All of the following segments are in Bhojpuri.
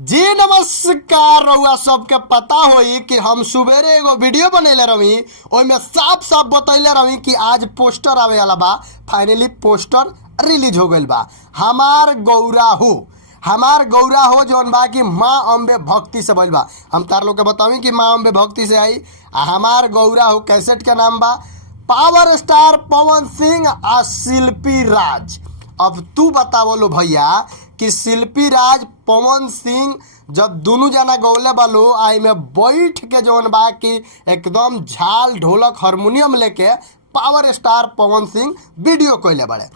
जी नमस्कार। रउआ सबके पता होई कि हम सुबेरे एगो वीडियो बनैले रही, ओइमे साफ साफ बतैले रही कि आज पोस्टर आवे वाला बा। फाइनली पोस्टर रिलीज हो गइल बा। हमार गौरा हो जौन बा कि माँ अम्बे भक्ति से भइल बा। हम तार लोग के बतावी कि माँ अम्बे भक्ति से आई। हमार गौरा हो कैसेट के नाम बा पावर स्टार पवन सिंह आ शिल्पी राज। अब तू बतावो लो भैया कि शिल्पी राज पवन सिंह जब दोनों जना गौले बालो आई में बैठ के जौन बा कि एकदम झाल ढोलक हारमोनियम लेके power star Pawan Singh video कोइले बड़े।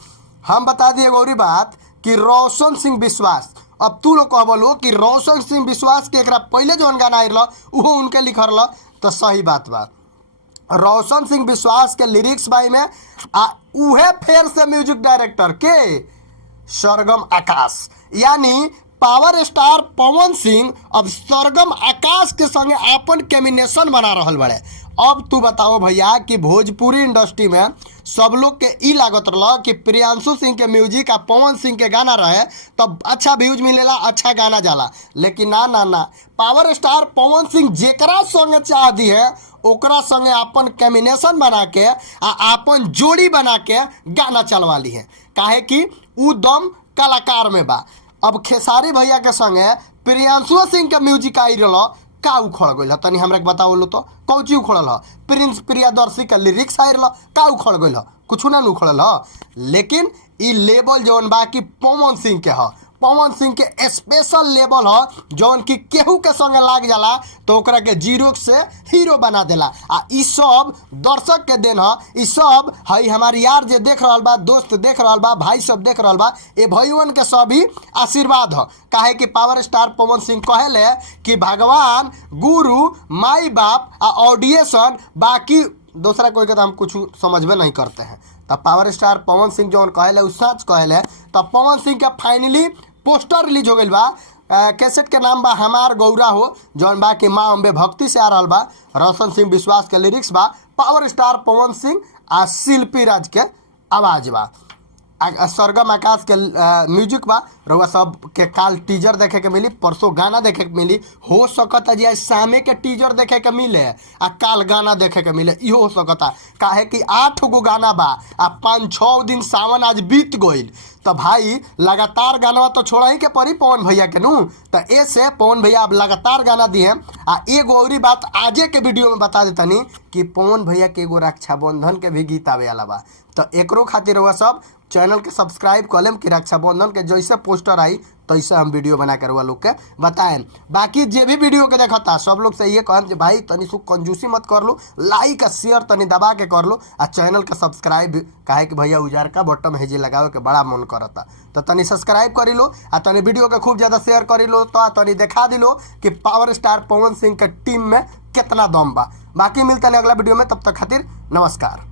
हम बता दिए गौरी बात कि रोशन सिंह विश्वास, अब तू लोग कहबो कि रोशन सिंह विश्वास के एकरा पहले जौन गाना आइल उहो उनके लिखल तो सही बात बा। रोशन सिंह विश्वास के लिरिक्स बाई में उहे फेर से म्यूजिक डायरेक्टर के सरगम आकाश, यानी पावर स्टार पवन सिंह अब सरगम आकाश के संगे आपन कॉम्बिनेशन बना रहल बड़े। अब तू बताओ भैया कि भोजपुरी इंडस्ट्री में सब लोग के ई लागत रहा कि प्रियांशु सिंह के म्यूजिक आ पवन सिंह के गाना रहे तब अच्छा व्यूज मिलेला, अच्छा गाना जाला। लेकिन ना पावर स्टार पवन सिंह जेकरा संगे चाह दी है ओकरा संगे आपन कॉम्बिनेशन बना के आपन जोड़ी बना के गाना चलवा ली है, काहे कि उ दम कलाकार में बा। अब खेसारी भैया के संगे प्रियांशु सिंह के म्यूजिक आई रहा का उखड़ गई तनी हमरा के बताओ लो तो कौची उखड़ल प्रिंस प्रियदर्शी के लिरिक्स आई रहा का उखड़ गई कुछ ना उखड़ल लेकिन ई लेवल जौन बा कि पवन सिंह के पवन सिंह के स्पेशल लेवल जौन कि केहू के संगे लाग जाला तो ओकरा के जीरो से हीरो बना देला। आ ई सब दर्शक के देन ई सब हई हमार यार जे देख रहल बा, दोस्त देख रहल बा, भाई सब देख रहल बा, ए भईवन के सभी आशीर्वाद काहे कि पावर स्टार पवन सिंह कहले कि भगवान गुरु माई बाप आ ऑडियंसन बाकी दूसरा कोई के तो हम कुछ समझबे नहीं करते हैं। तब पावर स्टार पवन सिंह जौन कहले उ सच कहले। तब पवन सिंह के फाइनली पोस्टर रिलीज हो गई बा। कैसेट के नाम बा हमार गौरा हो जौन बा कि माँ अम्बे भक्ति से आ रहा बा। रोशन सिंह विश्वास के लिरिक्स बा, पावर स्टार पवन सिंह आ शिल्पी राज के आवाज बा, सरगम आकाश के म्यूजिक बा। रउआ सब के काल टीजर देखे के मिली, परसों गाना देखे के मिली, हो सकता जी आज शामे के टीजर देखे के मिले आ काल गाना देखे के मिले, इहो हो सकता। काहे कि 8 गो गाना बा आ 5-6 दिन सावन आज बीत गईल तो भाई लगातार गाना तो छोड़ा ही के पड़ी पवन भैया के नू। तो ऐसे पवन भैया अब लगातार गाना दिए। आ एगो औरी बात आजे के वीडियो में बता देतनी कि पवन भैया के एगो रक्षाबंधन के भी गीत आवे वाला बा। तो एकरो खातिर रउआ सब चैनल के सब्सक्राइब कर लेम कि रक्षाबंधन के जैसे पोस्टर आई तैसे हम वीडियो बना कर रउआ लोग के बताएं। बाकी जे भी वीडियो के देखता सब लोग से ये कहम कि भाई तनी सु कंजूसी मत कर लो, लाइक आ शेयर तनी दबा के कर लो आ चैनल के सब्सक्राइब काहे कि भैया उजार का बटन है जे लगावे के बड़ा मन करता तो तनी सब्सक्राइब करी लो आ तनी वीडियो के खूब ज़्यादा शेयर करी लो तो तनी देखा दिलो कि पावर स्टार पवन सिंह के टीम में कितना दम बा। बाकी मिलता है अगला वीडियो में, तब तक खातिर नमस्कार।